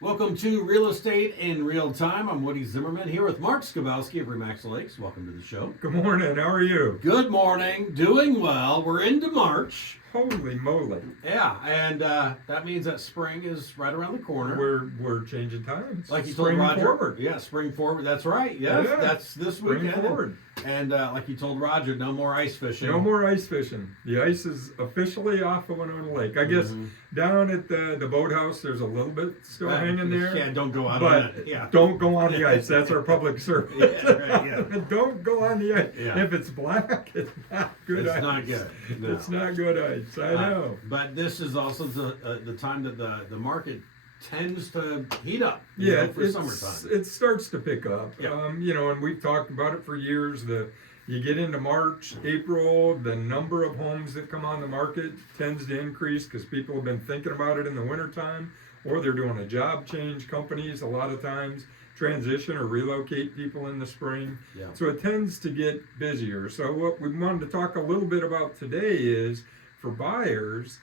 Welcome to Real Estate in Real Time. I'm Woody Zimmerman here with Mark Skabowski of Remax Lakes. Welcome to the show. Good morning. How are you? Good morning. Doing well. We're into March. Holy moly! Yeah, and that means that spring is right around the corner. We're changing times. Like you Spring told Roger. forward. Yeah, spring forward. That's right. Yes, Yeah. that's this Spring weekend. forward. And like you told Roger, no more ice fishing. No more ice fishing. The ice is officially off of Winona Lake. I guess down at the boathouse, there's a little bit still hanging there. Yeah, don't go out But on it. Yeah. don't go on the ice. That's our public service. Yeah, right, yeah. Don't go on the ice. Yeah. If it's black, it's not good It's ice. not good. No. It's not good ice. I know. But this is also the time that the market tends to heat up. you Yeah, know, for summertime. it starts to pick up. Yeah. And we've talked about it for years. You get into March, April, the number of homes that come on the market tends to increase because people have been thinking about it in the wintertime, or they're doing a job change. Companies a lot of times transition or relocate people in the spring. Yeah. So it tends to get busier. So what we wanted to talk a little bit about today is for buyers,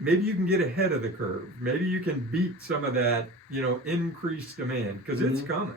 maybe you can get ahead of the curve. Maybe you can beat some of that, increased demand because it's coming.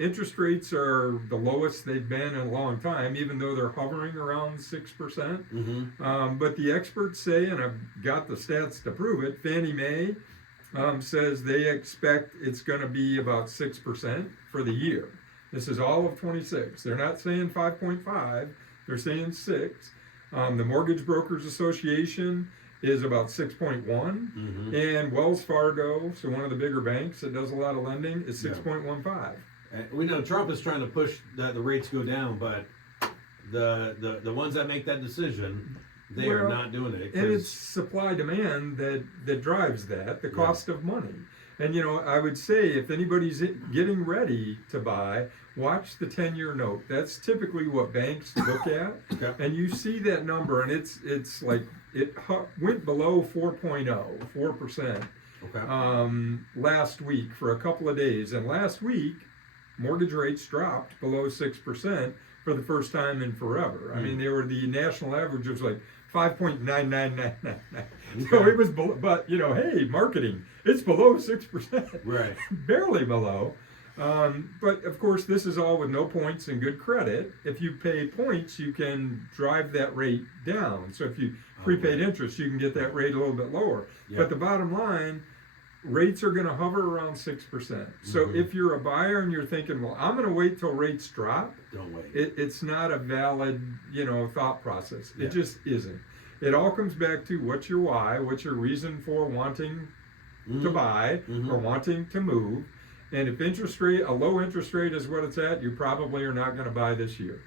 Interest rates are the lowest they've been in a long time, even though they're hovering around 6%. But the experts say, and I've got the stats to prove it, Fannie Mae says they expect it's going to be about 6% for the year. This is all of 26. They're not saying 5.5, they're saying 6. The Mortgage Brokers Association is about 6.1, and Wells Fargo, so one of the bigger banks that does a lot of lending, is 6.15. We know Trump is trying to push the rates go down, but the ones that make that decision, they are not doing it. And it's supply demand that drives that, the cost of money. And I would say if anybody's getting ready to buy, watch the 10-year note. That's typically what banks look at. Okay. And you see that number, and it's like it went below 4%. Okay. Last week for a couple of days. And last week, mortgage rates dropped below 6% for the first time in forever. I mean, the national average was like 5.9999. So it was below, but hey, marketing, it's below 6%. Right. Barely below. But of course, this is all with no points and good credit. If you pay points, you can drive that rate down. So if you prepaid interest, you can get that rate a little bit lower. Yeah. But the bottom line, rates are going to hover around 6%. So if you're a buyer and you're thinking, well, I'm going to wait till rates drop, Don't wait. it's not a valid, thought process. Yeah. It just isn't. It all comes back to what's your why, what's your reason for wanting to buy or wanting to move. And if a low interest rate is what it's at, you probably are not going to buy this year.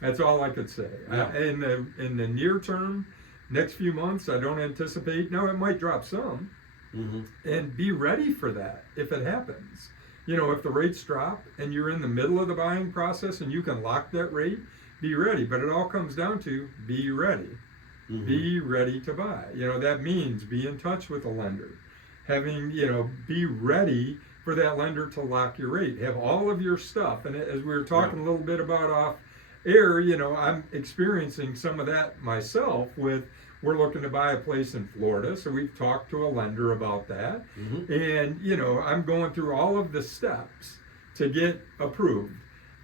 That's all I could say. Yeah. In the near term, next few months, I don't anticipate. Now, it might drop some. And be ready for that if it happens. If the rates drop and you're in the middle of the buying process and you can lock that rate, be ready. But it all comes down to be ready. Be ready to buy. That means be in touch with a lender. Be ready for that lender to lock your rate. Have all of your stuff. And as we were talking a little bit about off air, I'm experiencing some of that myself we're looking to buy a place in Florida, so we've talked to a lender about that. And, I'm going through all of the steps to get approved.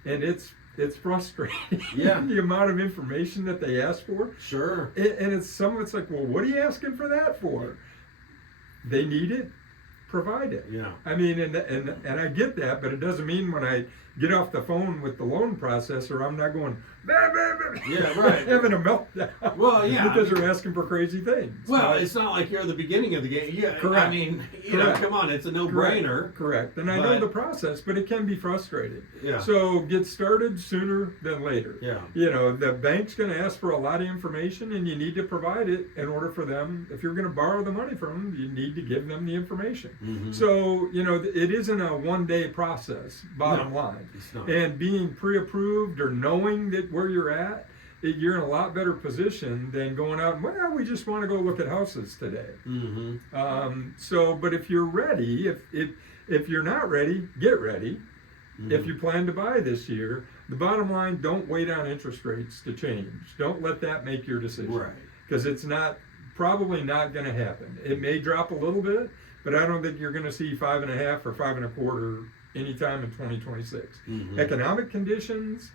And it's frustrating. Yeah. The amount of information that they ask for. Sure. And some of it's like, well, what are you asking for that for? They need it, provide it. Yeah. I mean, and I get that, but it doesn't mean when I get off the phone with the loan processor, I'm not going, bah, bah, bah, Yeah, right. having a meltdown. Well, yeah. Because they're asking for crazy things. Well, it's not like you're at the beginning of the game. Yeah, Correct. I mean, Correct. come on, it's a no-brainer. Correct. And I know the process, but it can be frustrating. Yeah. So get started sooner than later. Yeah. The bank's going to ask for a lot of information, and you need to provide it in order for them. If you're going to borrow the money from them, you need to give them the information. So, it isn't a one-day process, bottom line. It's not. And being pre-approved or knowing that where you're at, you're in a lot better position than going out and, well, we just want to go look at houses today. But if you're ready, if you're not ready, get ready. If you plan to buy this year, the bottom line, don't wait on interest rates to change. Don't let that make your decision. Right. Because it's probably not going to happen. It may drop a little bit, but I don't think you're going to see 5.5 or 5.25 anytime in 2026. Mhm. Economic conditions,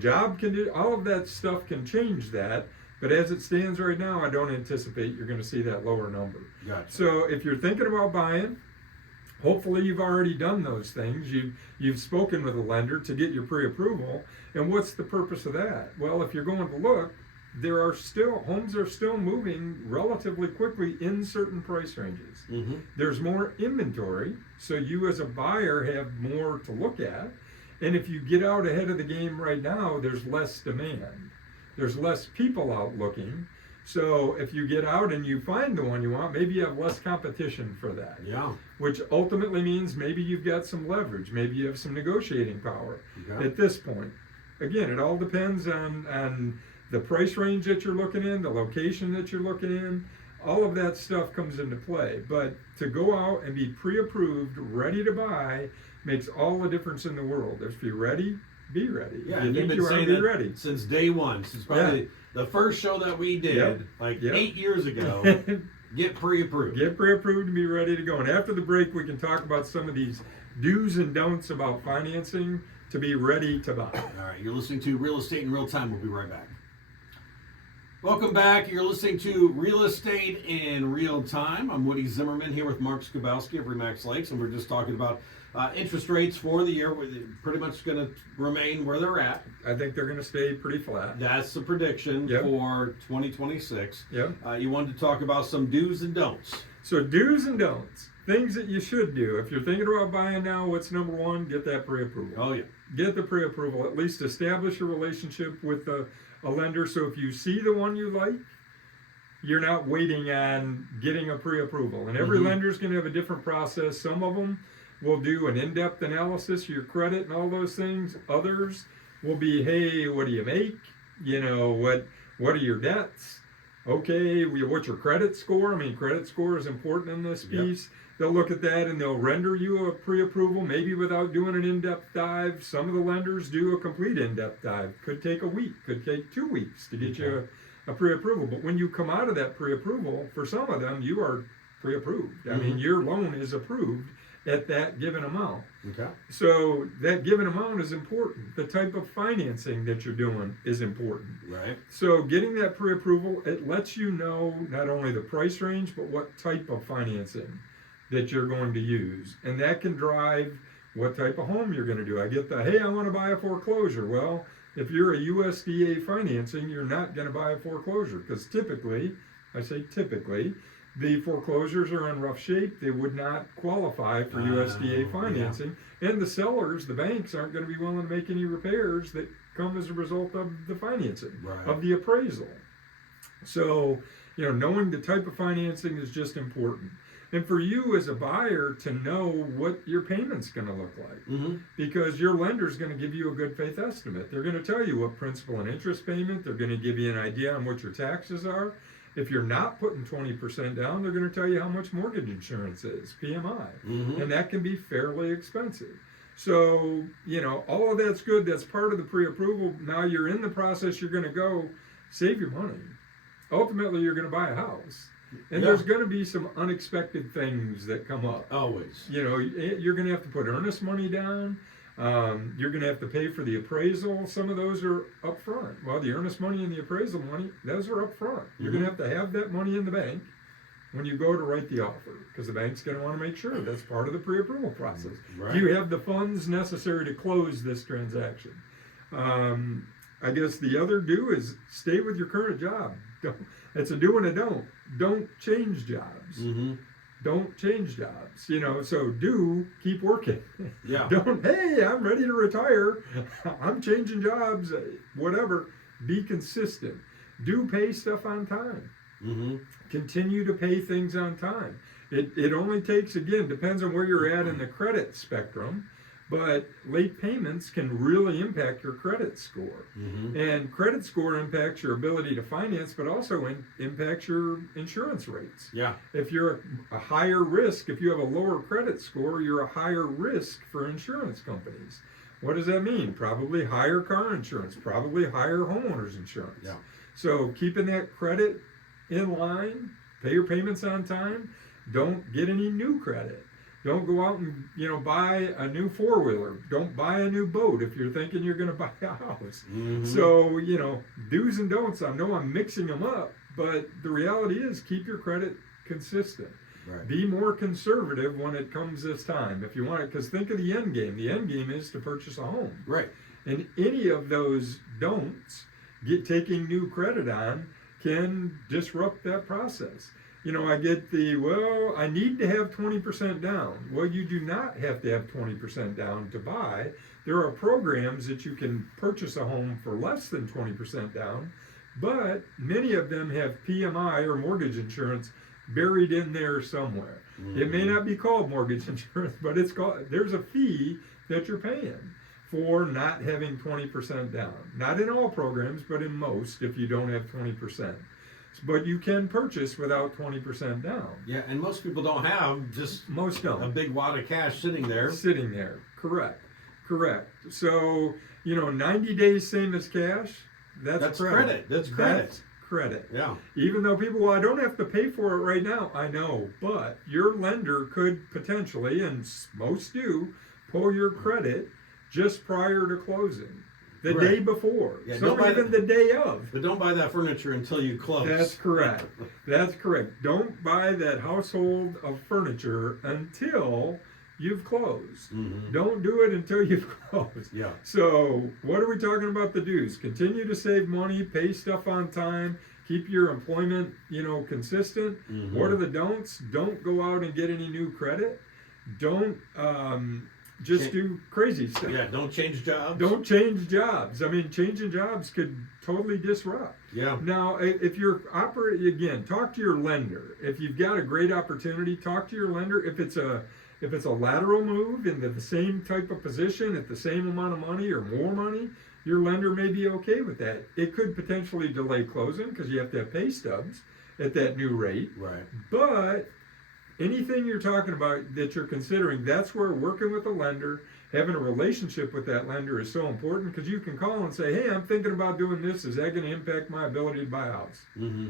job conditions, all of that stuff can change that. But as it stands right now, I don't anticipate you're going to see that lower number. Gotcha. So if you're thinking about buying, hopefully you've already done those things. You've spoken with a lender to get your pre-approval. And what's the purpose of that? Well, if you're going to look, homes are still moving relatively quickly in certain price ranges. Mm-hmm. There's more inventory, so you as a buyer have more to look at. And if you get out ahead of the game right now, there's less demand. There's less people out looking. So if you get out and you find the one you want, maybe you have less competition for that. Yeah. Which ultimately means maybe you've got some leverage. Maybe you have some negotiating power Okay. at this point. Again, it all depends on the price range that you're looking in, the location that you're looking in. All of that stuff comes into play. But to go out and be pre-approved, ready to buy, makes all the difference in the world. If you're ready, be ready. Yeah, you you've think been you are, saying be that ready. since day one, since probably the first show that we did, Yep. 8 years ago. Get pre-approved. Get pre-approved and be ready to go. And after the break, we can talk about some of these do's and don'ts about financing to be ready to buy. All right, you're listening to Real Estate in Real Time. We'll be right back. Welcome back. You're listening to Real Estate in Real Time. I'm Woody Zimmerman here with Mark Skubowski of Remax Lakes, and we're just talking about interest rates for the year. They're pretty much going to remain where they're at. I think they're going to stay pretty flat. That's the prediction Yep. for 2026. Yep. You wanted to talk about some do's and don'ts. So do's and don'ts, things that you should do. If you're thinking about buying now, what's number one? Get that pre-approval. Oh, yeah. Get the pre-approval. At least establish a relationship with a lender. So if you see the one you like, you're not waiting on getting a pre-approval. And every Mhm. lender's going to have a different process. Some of them will do an in-depth analysis of your credit and all those things. Others will be, hey, what do you make? What are your debts? Okay, what's your credit score? I mean, credit score is important in this Yep. piece. They'll look at that and they'll render you a pre-approval, maybe without doing an in-depth dive. Some of the lenders do a complete in-depth dive. Could take a week, could take 2 weeks to get you a pre-approval. But when you come out of that pre-approval, for some of them, you are pre-approved. I mean, your loan is approved at that given amount. Okay. So that given amount is important. The type of financing that you're doing is important. Right. So getting that pre-approval, it lets you know not only the price range, but what type of financing that you're going to use. And that can drive what type of home you're going to do. I get the, hey, I want to buy a foreclosure. Well, if you're a USDA financing, you're not going to buy a foreclosure because typically, I say typically, the foreclosures are in rough shape. They would not qualify for USDA financing. And the sellers, the banks, aren't going to be willing to make any repairs that come as a result of the financing, Right. of the appraisal. So, knowing the type of financing is just important. And for you as a buyer to know what your payment's going to look like. Mm-hmm. Because your lender's going to give you a good faith estimate. They're going to tell you what principal and interest payment. They're going to give you an idea on what your taxes are. If you're not putting 20% down, they're going to tell you how much mortgage insurance is, PMI. Mm-hmm. And that can be fairly expensive. So, all of that's good. That's part of the pre-approval. Now you're in the process, you're going to go save your money. Ultimately, you're going to buy a house. And there's going to be some unexpected things that come up. Always. You're going to have to put earnest money down. You're going to have to pay for the appraisal. Some of those are up front. Well, the earnest money and the appraisal money, those are up front. You're going to have that money in the bank when you go to write the offer because the bank's going to want to make sure that's part of the pre-approval process. Right. Do you have the funds necessary to close this transaction? I guess the other do is stay with your current job. It's a do and a don't. Don't change jobs. Mm-hmm. Don't change jobs. So keep working. Yeah. Don't, hey, I'm ready to retire. I'm changing jobs, whatever. Be consistent. Do pay stuff on time. Mm-hmm. Continue to pay things on time. It only takes, again, depends on where you're at in the credit spectrum, but late payments can really impact your credit score. Mm-hmm. And credit score impacts your ability to finance, but also impacts your insurance rates. Yeah. If you're a higher risk, if you have a lower credit score, you're a higher risk for insurance companies. What does that mean? Probably higher car insurance, probably higher homeowners insurance. Yeah. So keeping that credit in line, pay your payments on time. Don't get any new credit. Don't go out and buy a new four-wheeler. Don't buy a new boat if you're thinking you're going to buy a house. Mm-hmm. So do's and don'ts. I know I'm mixing them up, but the reality is keep your credit consistent. Right. Be more conservative when it comes this time. If you want it, because think of the end game. The end game is to purchase a home. Right. And any of those don'ts, taking new credit on, can disrupt that process. I get I need to have 20% down. Well, you do not have to have 20% down to buy. There are programs that you can purchase a home for less than 20% down, but many of them have PMI or mortgage insurance buried in there somewhere. Mm-hmm. It may not be called mortgage insurance, but there's a fee that you're paying for not having 20% down. Not in all programs, but in most if you don't have 20%. But you can purchase without 20% down. Yeah, and most people don't have just Most don't. a big wad of cash sitting there. Correct. So, 90 days same as cash, that's credit. That's credit. That's credit. Yeah. Even though people, I don't have to pay for it right now. I know, but your lender could potentially, and most do, pull your credit just prior to closing. The Right. day before. Yeah, Some even the day of. But don't buy that furniture until you close. That's correct. That's correct. Don't buy that household of furniture until you've closed. Mm-hmm. Don't do it until you've closed. Yeah. So, what are we talking about the do's? Continue to save money, pay stuff on time, keep your employment, consistent. Mm-hmm. What are the don'ts? Don't go out and get any new credit. Don't just do crazy stuff. Yeah, don't change jobs. Don't change jobs. I mean, changing jobs could totally disrupt. Yeah. Now, if you're operating, again, talk to your lender. If you've got a great opportunity, talk to your lender. If it's a lateral move into the same type of position at the same amount of money or more money, your lender may be okay with that. It could potentially delay closing because you have to have pay stubs at that new rate. Right. But anything you're talking about that you're considering, that's where working with a lender, having a relationship with that lender is so important, because you can call and say, hey, I'm thinking about doing this. Is that going to impact my ability to buy a house? Mm-hmm.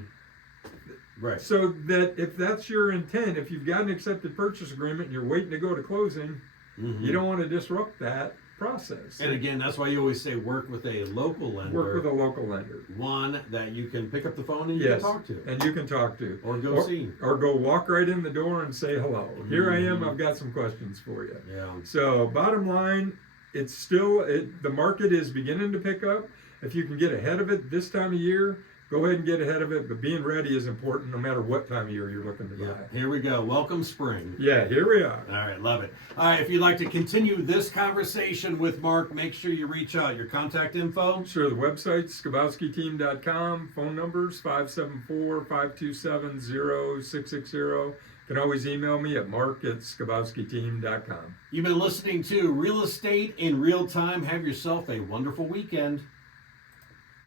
Right. So that if that's your intent, if you've got an accepted purchase agreement and you're waiting to go to closing, Mm-hmm. you don't want to disrupt that process. And again, that's why you always say work with a local lender. Work with a local lender. One that you can pick up the phone and you Yes, can talk to. and you can talk to. Or go see. Or go walk right in the door and say hello. Here I am, Mhm. I've got some questions for you. Yeah. So bottom line, it's still, the market is beginning to pick up. If you can get ahead of it this time of year, go ahead and get ahead of it. But being ready is important no matter what time of year you're looking to buy. Yeah. Here we go. Welcome spring. Yeah, here we are. All right, love it. All right, if you'd like to continue this conversation with Mark, make sure you reach out. Your contact info. Sure, the website, skabowskiteam.com. Phone numbers, 574-527-0660. You can always email me at mark@skabowskiteam.com. You've been listening to Real Estate in Real Time. Have yourself a wonderful weekend.